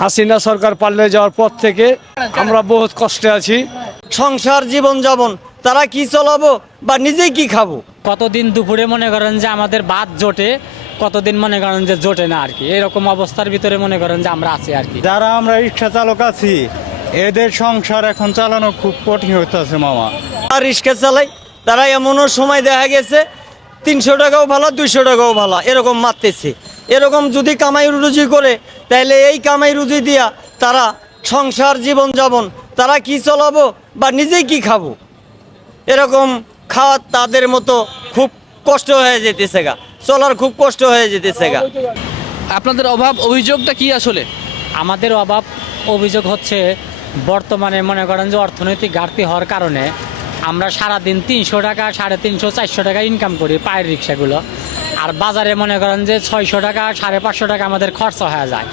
হাসিনা সরকার পাল্লে যাওয়ার পর থেকে আমরা বহুত কষ্টে আছি। সংসার জীবন যাপন তারা কি চলাবো বা নিজেই কি খাব? কতদিন দুপুরে মনে করেন যে আমাদের বাদ জোটে কতদিন মনে করেন যে জোটে না আর কি? এরকম অবস্থার ভিতরে মনে করেন যে আমরা আছি আর কি। যারা আমরা রিক্সা চালক আছি এদের সংসার এখন চালানো খুব কঠিন হইতেছে মামা। আর রিক্সা চালাই তারা এমনও সময় দেখা গেছে তিনশো টাকাও ভালো দুইশো টাকাও ভালো এরকম মারতেছে। এরকম যদি কামাই রুজি করে তাহলে এই কামাই রুজি দিয়া তারা সংসার জীবন যাপন। তারা কি চলাবো বা নিজেই কি খাব? এরকম খাওয়া তাদের মতো খুব কষ্ট হয়ে যেতেছে গা। চলার খুব কষ্ট হয়ে যেতেছে গা। আপনাদের অভাব অভিযোগটা কি আসলে? আমাদের অভাব অভিযোগ হচ্ছে বর্তমানে মনে করেন যে অর্থনৈতিক ঘাটতি হওয়ার কারণে আমরা সারাদিন তিনশো টাকা সাড়ে তিনশো চারশো টাকা ইনকাম করি পায়ের রিক্সাগুলো। আর বাজারে মনে করেন যে ছয়শো টাকা, সাড়ে পাঁচশো টাকা আমাদের খরচা হয়ে যায়।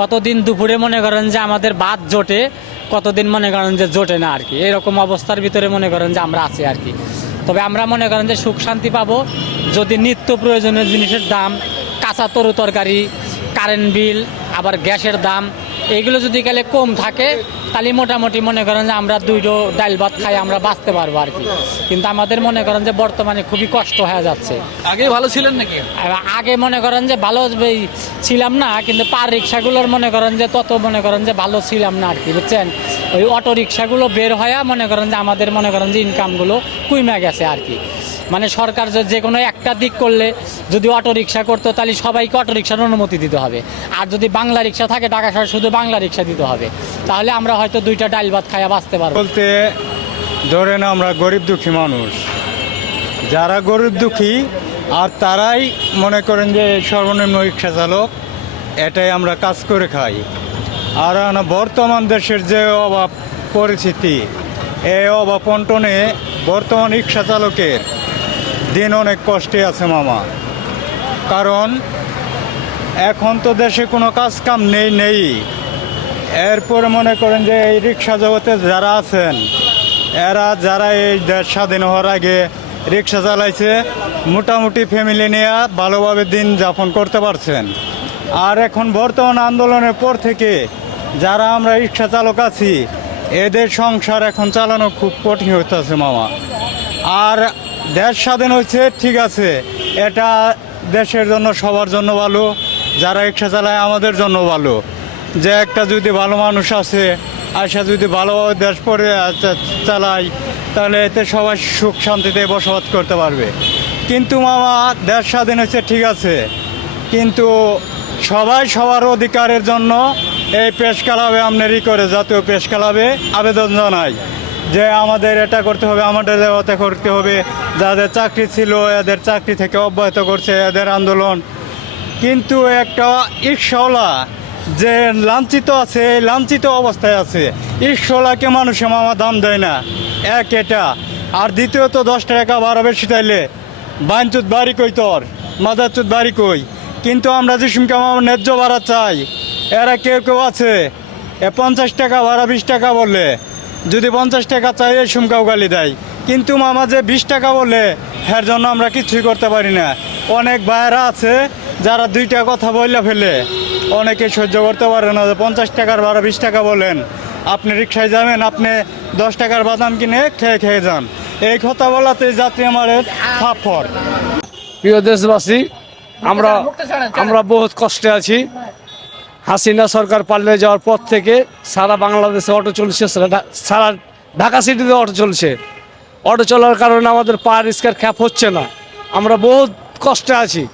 কতদিন দুপুরে মনে করেন যে আমাদের ভাত জোটে, কতদিন মনে করেন যে জোটে না আর কি। এরকম অবস্থার ভিতরে মনে করেন যে আমরা আছি আর কি। তবে আমরা মনে করেন যে সুখ শান্তি পাবো। যদি নিত্য প্রয়োজনীয় জিনিসের দাম, কাঁচা তরু তরকারি কারেন্ট বিল আবার গ্যাসের দাম এইগুলো যদি গেলে কম থাকে তাহলে মোটামুটি মনে করেন যে আমরা দুইটো ডাল ভাত খাই আমরা বাঁচতে পারব আর কি। কিন্তু আমাদের মনে করেন যে বর্তমানে খুবই কষ্ট হয়ে যাচ্ছে। আগে ভালো ছিলেন নাকি? আগে মনে করেন যে ভালো ছিলাম না কিন্তু পার রিক্সাগুলোর মনে করেন যে তত মনে করেন যে ভালো ছিলাম না আর কি বুঝছেন? ওই অটো রিক্সাগুলো বের হয়ে মনে করেন যে আমাদের মনে করেন যে ইনকামগুলো কুইমা গেছে আর কি। মানে সরকার যে কোনো একটা দিক করলে যদি অটো রিক্সা করতো, তাহলে সবাইকে অটো রিক্সার অনুমতি দিতে হবে। আর যদি বাংলা রিক্সা থাকে, ঢাকা শহরে শুধু বাংলা রিক্সা দিতে হবে। তাহলে আমরা হয়তো দুইটা ডাল ভাত খাইয়া বাঁচতে পারব। বলতে ধরেন আমরা গরিব দুঃখী মানুষ। যারা গরিব দুঃখী, আর তারাই মনে করেন যে সর্বনিম্ন রিক্সা চালক, এটাই আমরা কাজ করে খাই। আর বর্তমান দেশের যে অভাব পরিস্থিতি, এই অভাব বর্তমান রিক্সা চালকের দিন অনেক কষ্টে আছে মামা। কারণ এখন তো দেশে কোনো কাজ কাম নেই নেই। এরপরে মনে করেন যে এই রিক্সা জগতে যারা আছেন, এরা যারা এই দেশ স্বাধীন হওয়ার আগে রিক্সা চালাইছে, মোটামুটি ফ্যামিলি নিয়ে ভালোভাবে দিন যাপন করতে পারছেন। আর এখন বর্তমান আন্দোলনের পর থেকে যারা আমরা রিক্সা চালক আছি, এদের সংসার এখন চালানো খুব কঠিন হইতেছে মামা। আর দেশ স্বাধীন হয়েছে, ঠিক আছে। এটা দেশের জন্য, সবার জন্য ভালো, যারা রিক্সা চালায় আমাদের জন্য ভালো। যে একটা যদি ভালো মানুষ আছে আশা যদি ভালোভাবে দেশ পরে চালায়, তাহলে এতে সবাই সুখ শান্তিতে বসবাস করতে পারবে। কিন্তু মামা, দেশ স্বাধীন হয়েছে, ঠিক আছে। কিন্তু সবাই সবার অধিকারের জন্য এই পেশ কালাবে আমনেরই করে, জাতীয় পেশ কালাবে আবেদন জানাই যে আমাদের এটা করতে হবে, আমাদের ওটা করতে হবে, যাদের চাকরি ছিল, এদের চাকরি থেকে অব্যাহত করছে এদের আন্দোলন। কিন্তু একটা রিক্সাওয়ালা যে লাঞ্ছিত আছে, লাঞ্ছিত অবস্থায় আছে রিক্সাওয়ালাকে মানুষে মামা দাম দেয় না। এক এটা। আর দ্বিতীয়ত, দশ টাকা বারো বেশি তাইলে বাইনচুত বাড়ি কই তোর? মাদারচুত বাড়ি কই? কিন্তু আমরা যে সুমকে আমার ন্যায্য ভাড়া চাই। এরা কেউ কেউ আছে। এ পঞ্চাশ টাকা ভাড়া, বিশ টাকা বললে যদি পঞ্চাশ টাকা চাই এই সুমকাও গালি দেয়। কিন্তু মামা যে বিশ টাকা বলে এর জন্য আমরা কিছুই করতে পারি না। অনেক ভাইয়েরা আছে যারা দুইটা কথা বললে ফেলে। অনেকে সহ্য করতে পারে না যে পঞ্চাশ টাকার ভাড়া বিশ টাকা বলেন। আপনি রিক্সায় যাবেন আপনি দশ টাকার বাদাম কিনে খেয়ে খেয়ে যান। এই কথা বলাতে যাত্রী আমার ফাফর প্রিয় দেশবাসী আমরা আমরা বহুত কষ্টে আছি। হাসিনা সরকার পাল্লে যাওয়ার পর থেকে সারা বাংলাদেশে অটো চলছে, সারা- সারা ঢাকা সিটিতে অটো চলছে। অটো চলার কারণে আমাদের পা রিস্কার খ্যাপ হচ্ছে না। আমরা বহুত কষ্টে আছি।